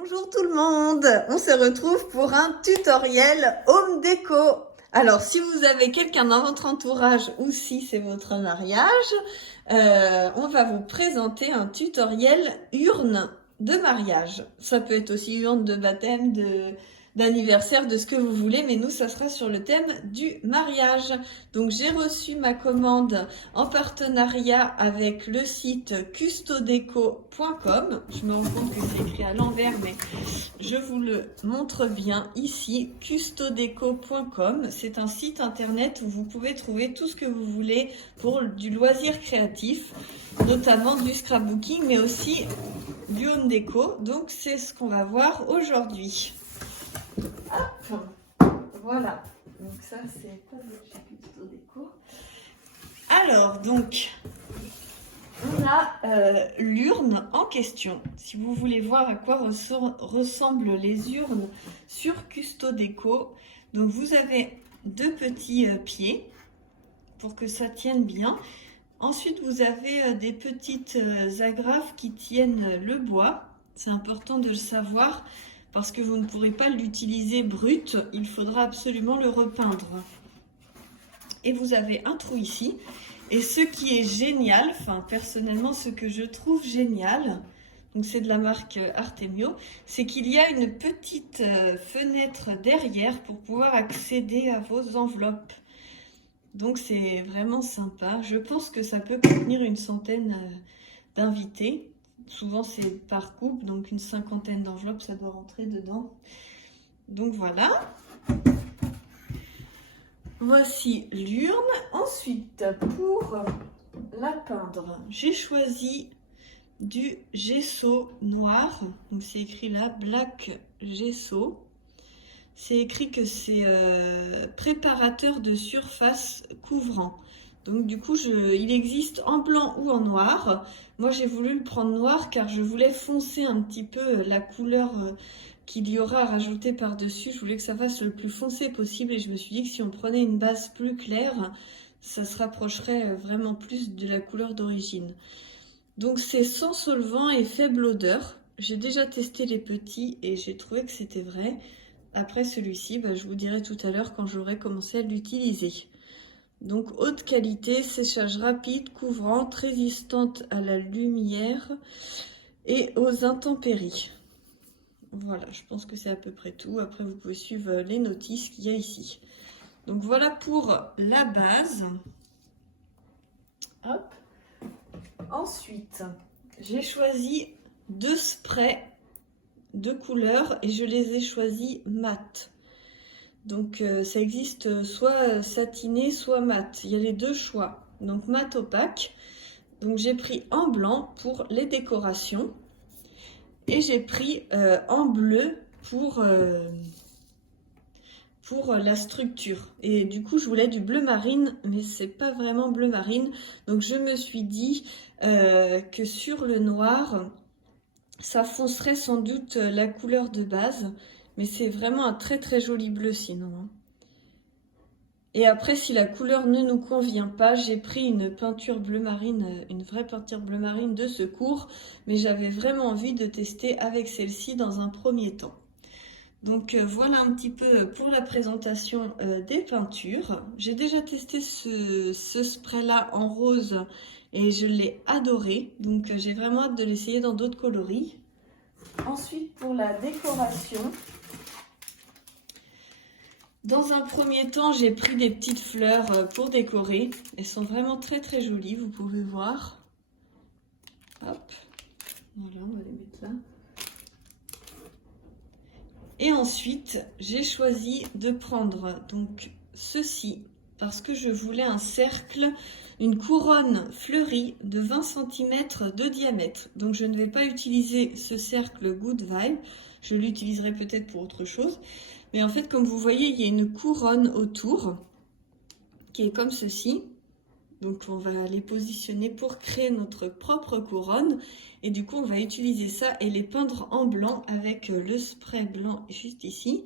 Bonjour tout le monde, on se retrouve pour un tutoriel home déco. Alors si vous avez quelqu'un dans votre entourage ou si c'est votre mariage, on va vous présenter un tutoriel urne de mariage. Ça peut être aussi urne de baptême, d'anniversaire, de ce que vous voulez, mais nous ça sera sur le thème du mariage. Donc j'ai reçu ma commande en partenariat avec le site custodeco.com. Je me rends compte que c'est écrit à l'envers, mais je vous le montre bien ici, custodeco.com. C'est un site internet où vous pouvez trouver tout ce que vous voulez pour du loisir créatif, notamment du scrapbooking, mais aussi du home déco. Donc c'est ce qu'on va voir aujourd'hui. Hop, voilà. Donc ça c'est pas de chez Custodeco. Alors donc on a l'urne en question. Si vous voulez voir à quoi ressemblent les urnes sur Custodeco, donc vous avez deux petits pieds pour que ça tienne bien. Ensuite, vous avez des petites agrafes qui tiennent le bois. C'est important de le savoir parce que vous ne pourrez pas l'utiliser brut. Il faudra absolument le repeindre. Et vous avez un trou ici. Et ce qui est génial, enfin personnellement ce que je trouve génial, donc c'est de la marque Artemio, c'est qu'il y a une petite fenêtre derrière pour pouvoir accéder à vos enveloppes. Donc c'est vraiment sympa. Je pense que ça peut contenir une centaine d'invités. Souvent c'est par couple, donc une cinquantaine d'enveloppes, ça doit rentrer dedans. Donc voilà. Voici l'urne. Ensuite, pour la peindre, j'ai choisi du gesso noir. Donc c'est écrit là, Black Gesso. C'est écrit que c'est préparateur de surface couvrant. Donc du coup, il existe en blanc ou en noir. Moi, j'ai voulu le prendre noir car je voulais foncer un petit peu la couleur qu'il y aura à rajouter par-dessus. Je voulais que ça fasse le plus foncé possible et je me suis dit que si on prenait une base plus claire, ça se rapprocherait vraiment plus de la couleur d'origine. Donc c'est sans solvant et faible odeur. J'ai déjà testé les petits et j'ai trouvé que c'était vrai. Après celui-ci, je vous dirai tout à l'heure quand j'aurai commencé à l'utiliser. Donc haute qualité, séchage rapide, couvrante, résistante à la lumière et aux intempéries. Voilà, je pense que c'est à peu près tout. Après, vous pouvez suivre les notices qu'il y a ici. Donc voilà pour la base. Hop. Ensuite, j'ai choisi deux sprays de couleurs et je les ai choisis mat. Donc ça existe soit satiné, soit mat. Il y a les deux choix. Donc mat opaque. Donc j'ai pris en blanc pour les décorations. Et j'ai pris en bleu pour la structure. Et du coup, je voulais du bleu marine, mais c'est pas vraiment bleu marine. Donc je me suis dit que sur le noir, ça foncerait sans doute la couleur de base. Mais c'est vraiment un très très joli bleu sinon. Et après, si la couleur ne nous convient pas, j'ai pris une peinture bleu marine, une vraie peinture bleu marine de secours, mais j'avais vraiment envie de tester avec celle-ci dans un premier temps. Donc voilà un petit peu pour la présentation des peintures. J'ai déjà testé ce spray-là en rose et je l'ai adoré, donc j'ai vraiment hâte de l'essayer dans d'autres coloris. Ensuite, pour la décoration, dans un premier temps, j'ai pris des petites fleurs pour décorer. Elles sont vraiment très très jolies, vous pouvez voir. Hop, voilà, on va les mettre là. Et ensuite, j'ai choisi de prendre donc ceci parce que je voulais un cercle, une couronne fleurie de 20 cm de diamètre. Donc je ne vais pas utiliser ce cercle Good Vibe, je l'utiliserai peut-être pour autre chose. Mais en fait, comme vous voyez, il y a une couronne autour qui est comme ceci. Donc on va les positionner pour créer notre propre couronne. Et du coup, on va utiliser ça et les peindre en blanc avec le spray blanc juste ici.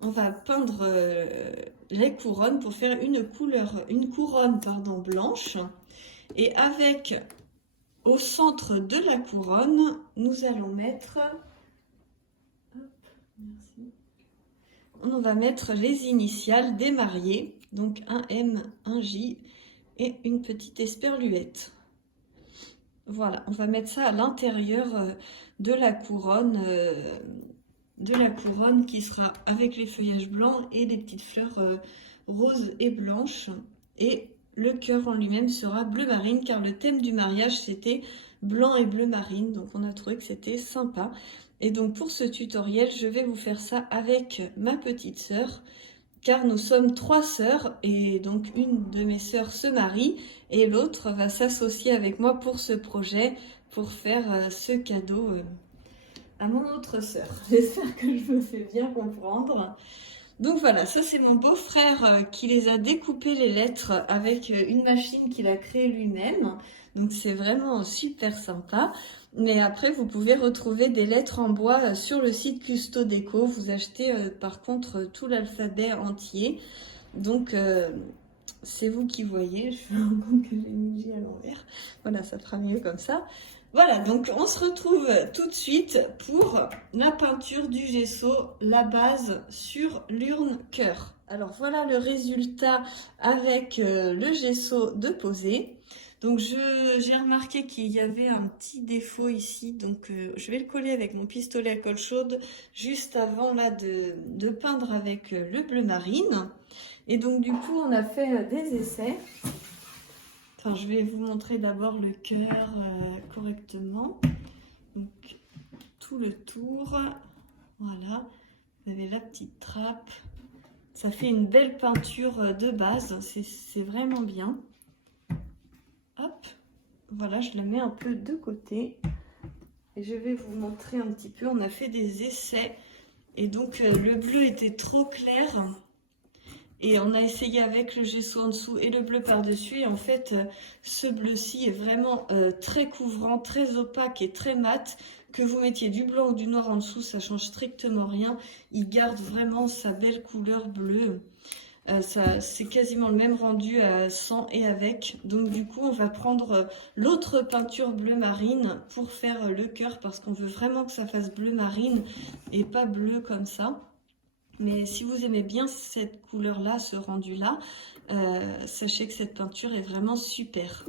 On va peindre les couronnes pour faire une couronne blanche. Et avec, au centre de la couronne, nous allons mettre Merci. On va mettre les initiales des mariés, donc un M, un J et une petite esperluette. Voilà, on va mettre ça à l'intérieur de la couronne qui sera avec les feuillages blancs et les petites fleurs roses et blanches. Et le cœur en lui-même sera bleu marine car le thème du mariage c'était blanc et bleu marine. Donc on a trouvé que c'était sympa. Et donc pour ce tutoriel, je vais vous faire ça avec ma petite sœur car nous sommes 3 sœurs et donc une de mes sœurs se marie et l'autre va s'associer avec moi pour ce projet, pour faire ce cadeau à mon autre sœur. J'espère que je me fais bien comprendre. Donc voilà, ça c'est mon beau-frère qui les a découpées les lettres avec une machine qu'il a créée lui-même. Donc c'est vraiment super sympa. Mais après, vous pouvez retrouver des lettres en bois sur le site Custo Déco. Vous achetez par contre tout l'alphabet entier. Donc c'est vous qui voyez. Je fais un coup que j'ai mis le J à l'envers. Voilà, ça fera mieux comme ça. Voilà, donc on se retrouve tout de suite pour la peinture du gesso, la base sur l'urne cœur. Alors voilà le résultat avec le gesso de posé. Donc j'ai remarqué qu'il y avait un petit défaut ici, donc je vais le coller avec mon pistolet à colle chaude juste avant là de peindre avec le bleu marine. Et donc du coup on a fait des essais. Enfin, je vais vous montrer d'abord le cœur correctement. Donc, tout le tour. Voilà. Vous avez la petite trappe. Ça fait une belle peinture de base. C'est vraiment bien. Hop. Voilà, je la mets un peu de côté. Et je vais vous montrer un petit peu. On a fait des essais. Et donc, le bleu était trop clair. Et on a essayé avec le gesso en dessous et le bleu par-dessus. Et en fait, ce bleu-ci est vraiment très couvrant, très opaque et très mat. Que vous mettiez du blanc ou du noir en dessous, ça change strictement rien. Il garde vraiment sa belle couleur bleue. C'est quasiment le même rendu sans et avec. Donc du coup, on va prendre l'autre peinture bleu marine pour faire le cœur. Parce qu'on veut vraiment que ça fasse bleu marine et pas bleu comme ça. Mais si vous aimez bien cette couleur-là, ce rendu-là, sachez que cette peinture est vraiment super.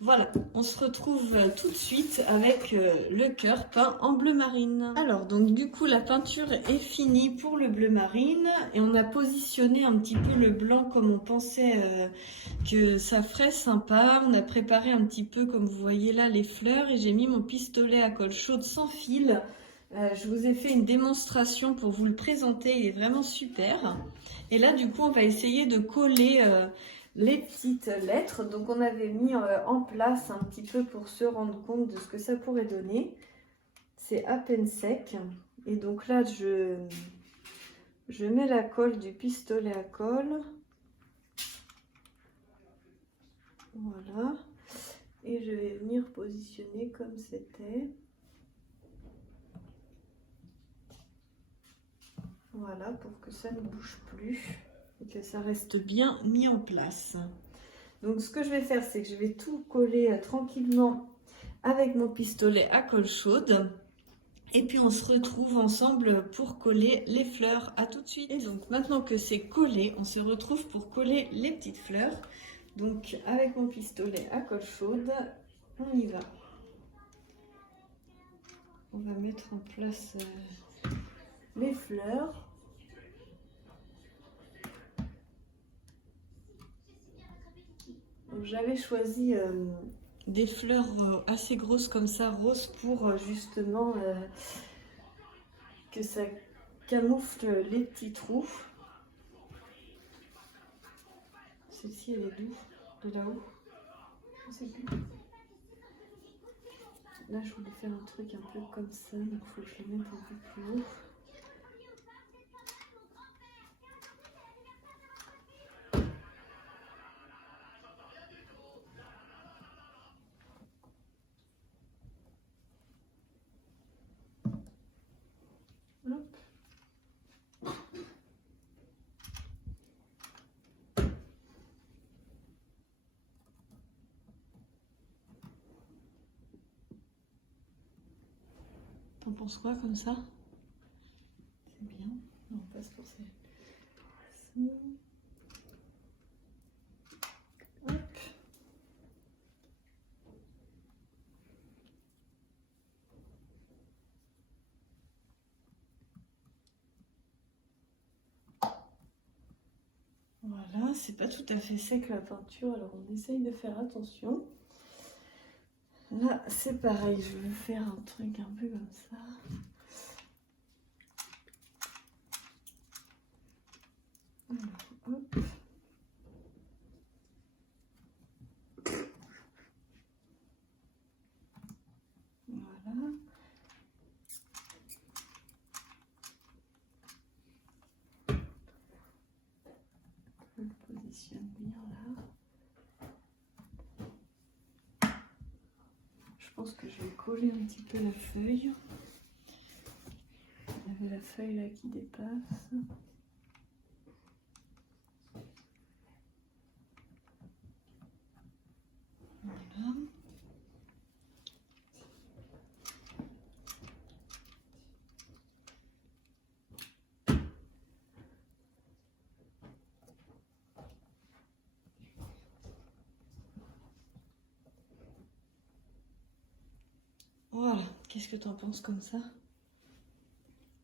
Voilà, on se retrouve tout de suite avec le cœur peint en bleu marine. Alors, donc du coup, la peinture est finie pour le bleu marine et on a positionné un petit peu le blanc comme on pensait que ça ferait sympa. On a préparé un petit peu, comme vous voyez là, les fleurs et j'ai mis mon pistolet à colle chaude sans fil. Je vous ai fait une démonstration pour vous le présenter, il est vraiment super. Et là, du coup, on va essayer de coller les petites lettres. Donc, on avait mis en place un petit peu pour se rendre compte de ce que ça pourrait donner. C'est à peine sec. Et donc là, je mets la colle du pistolet à colle. Voilà. Et je vais venir positionner comme c'était. Voilà, pour que ça ne bouge plus et que ça reste bien mis en place. Donc ce que je vais faire, c'est que je vais tout coller tranquillement avec mon pistolet à colle chaude. Et puis on se retrouve ensemble pour coller les fleurs. À tout de suite. Et donc maintenant que c'est collé, on se retrouve pour coller les petites fleurs. Donc avec mon pistolet à colle chaude, on y va. On va mettre en place les fleurs. J'avais choisi des fleurs assez grosses comme ça, roses, pour justement que ça camoufle les petits trous. Celle-ci elle est d'où? De là-haut? Je sais plus. Là je voulais faire un truc un peu comme ça, donc il faut que je le mette un peu plus haut. T'en penses quoi comme ça? c'est bien. On passe pour ça. Hop. Voilà, c'est pas tout à fait sec la peinture, alors on essaye de faire attention. Là, c'est pareil, je vais faire un truc un peu comme ça. Hop. Voilà. Je le positionne bien là. Je pense que je vais coller un petit peu la feuille. Il y avait la feuille là qui dépasse. Voilà. Voilà, qu'est-ce que tu en penses comme ça?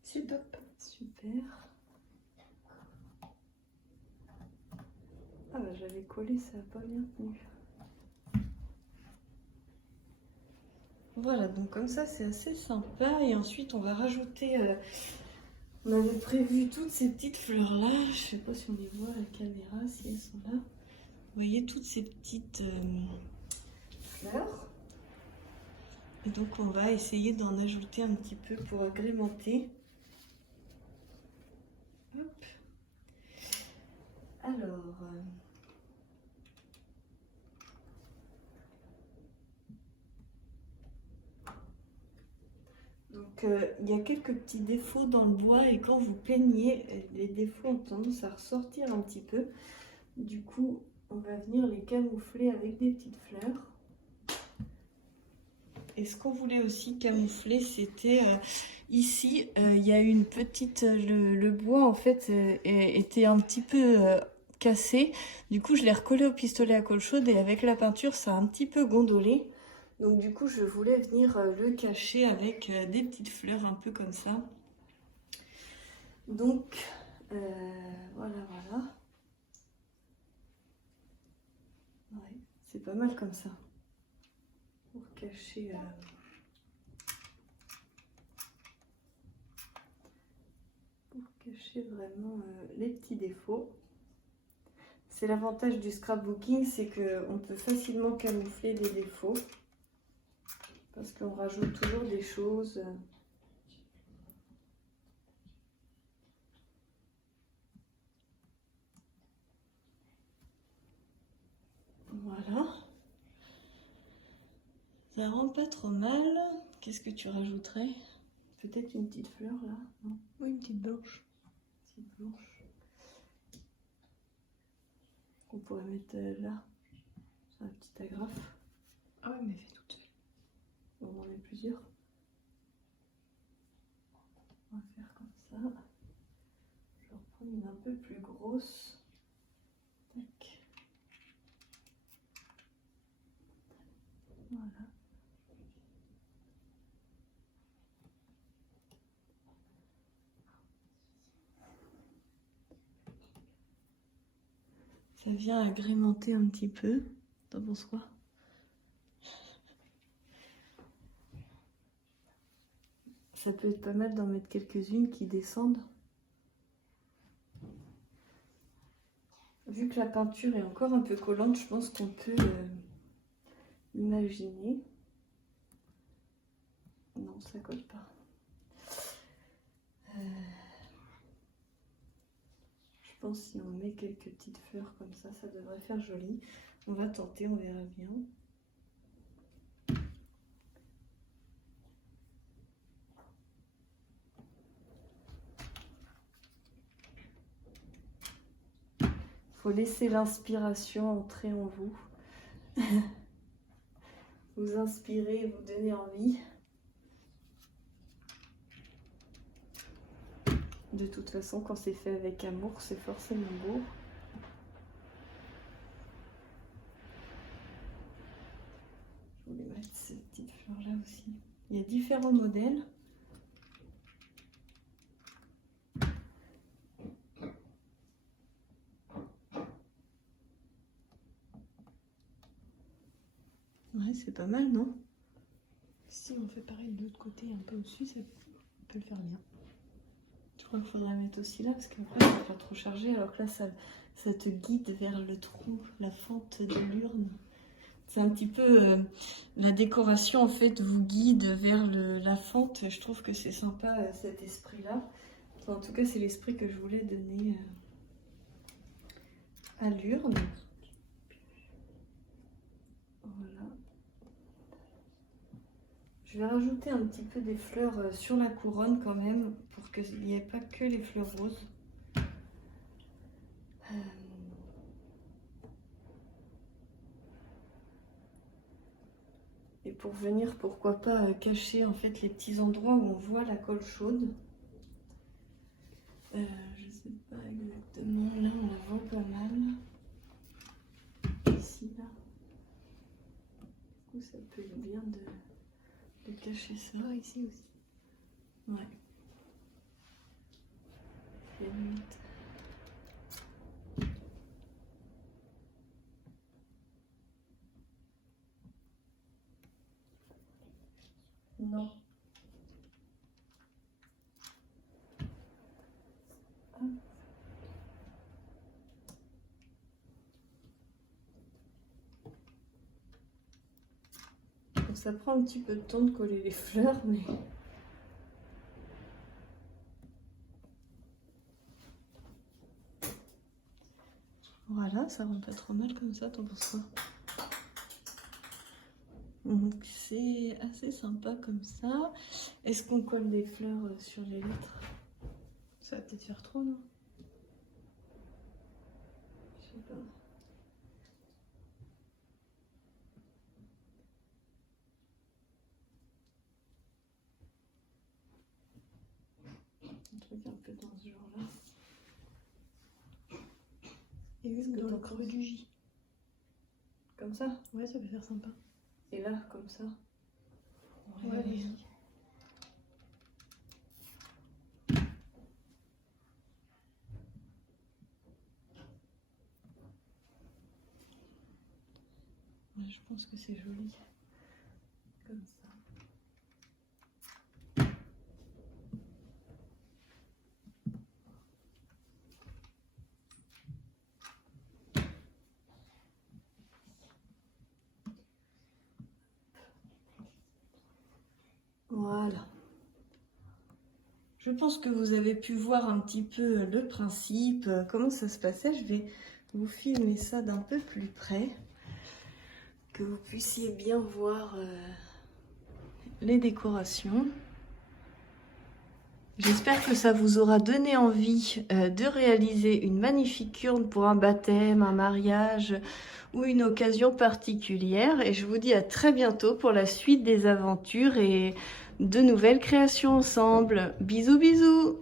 C'est top. Super. Ah bah j'avais collé, ça n'a pas bien tenu. Voilà, donc comme ça c'est assez sympa. Et ensuite on va rajouter... on avait prévu toutes ces petites fleurs là. Je sais pas si on les voit à la caméra, si elles sont là. Vous voyez toutes ces petites fleurs. Et donc on va essayer d'en ajouter un petit peu pour agrémenter. Hop. Alors... donc il y a quelques petits défauts dans le bois et quand vous peignez, les défauts ont tendance à ressortir un petit peu. Du coup, on va venir les camoufler avec des petites fleurs. Et ce qu'on voulait aussi camoufler, c'était ici, il y a une petite... le bois, en fait, était un petit peu cassé. Du coup, je l'ai recollé au pistolet à colle chaude et avec la peinture, ça a un petit peu gondolé. Donc du coup, je voulais venir le cacher avec des petites fleurs un peu comme ça. Donc, voilà. Ouais, c'est pas mal comme ça. Pour cacher... vraiment les petits défauts. C'est l'avantage du scrapbooking, c'est qu'on peut facilement camoufler des défauts parce qu'on rajoute toujours des choses. Voilà. Ça rend pas trop mal. Qu'est-ce que tu rajouterais? Peut-être une petite fleur là? Non? Oui, une petite blanche. Une petite blanche. On pourrait mettre là, sur la petite agrafe. Ah ouais, mais fais toute seule. On en met plusieurs. On va faire comme ça. Je vais en prendre une un peu plus grosse. Tac. Voilà. Ça vient agrémenter un petit peu. T'en penses quoi? Ça peut être pas mal d'en mettre quelques-unes qui descendent. Vu que la peinture est encore un peu collante, je pense qu'on peut imaginer. Non, ça colle pas. Je pense si on met quelques petites fleurs comme ça, ça devrait faire joli. On va tenter, on verra bien. Faut laisser l'inspiration entrer en vous. Vous inspirer, vous donner envie. De toute façon, quand c'est fait avec amour, c'est forcément beau. Je voulais mettre cette petite fleur là aussi. Il y a différents modèles. Ouais, c'est pas mal, non? Si on fait pareil de l'autre côté, un peu au-dessus, ça peut le faire bien. Je crois qu'il faudrait mettre aussi là, parce qu'après, ça va faire trop chargé, alors que là, ça te guide vers le trou, la fente de l'urne. C'est un petit peu la décoration, en fait, vous guide vers la fente. Je trouve que c'est sympa, cet esprit-là. Enfin, en tout cas, c'est l'esprit que je voulais donner à l'urne. Voilà. Je vais rajouter un petit peu des fleurs sur la couronne quand même, pour qu'il n'y ait pas que les fleurs roses. Et pour venir, pourquoi pas, cacher en fait les petits endroits où on voit la colle chaude. Je sais pas exactement, là on la voit pas mal. Ici, là. Du coup, ça peut être bien de cacher ça. Ah, ici aussi. Ouais. Et limite. Non. Ah. Donc ça prend un petit peu de temps de coller les fleurs, mais... Voilà, ça rend pas trop mal comme ça, t'en penses quoi? Donc c'est assez sympa comme ça. Est-ce qu'on colle des fleurs sur les lettres? Ça va peut-être faire trop, non? Je sais pas. Un truc un peu dans ce genre-là. Et Qu'est-ce une que dans le t'en creux penses? du J. Comme ça? Ouais, ça peut faire sympa. Et là, comme ça? Ouais, vas-y. Ouais, je pense que c'est joli. Comme ça. Voilà. Je pense que vous avez pu voir un petit peu le principe, comment ça se passait. Je vais vous filmer ça d'un peu plus près, que vous puissiez bien voir les décorations. J'espère que ça vous aura donné envie de réaliser une magnifique urne pour un baptême, un mariage ou une occasion particulière. Et je vous dis à très bientôt pour la suite des aventures et de nouvelles créations ensemble. Bisous bisous!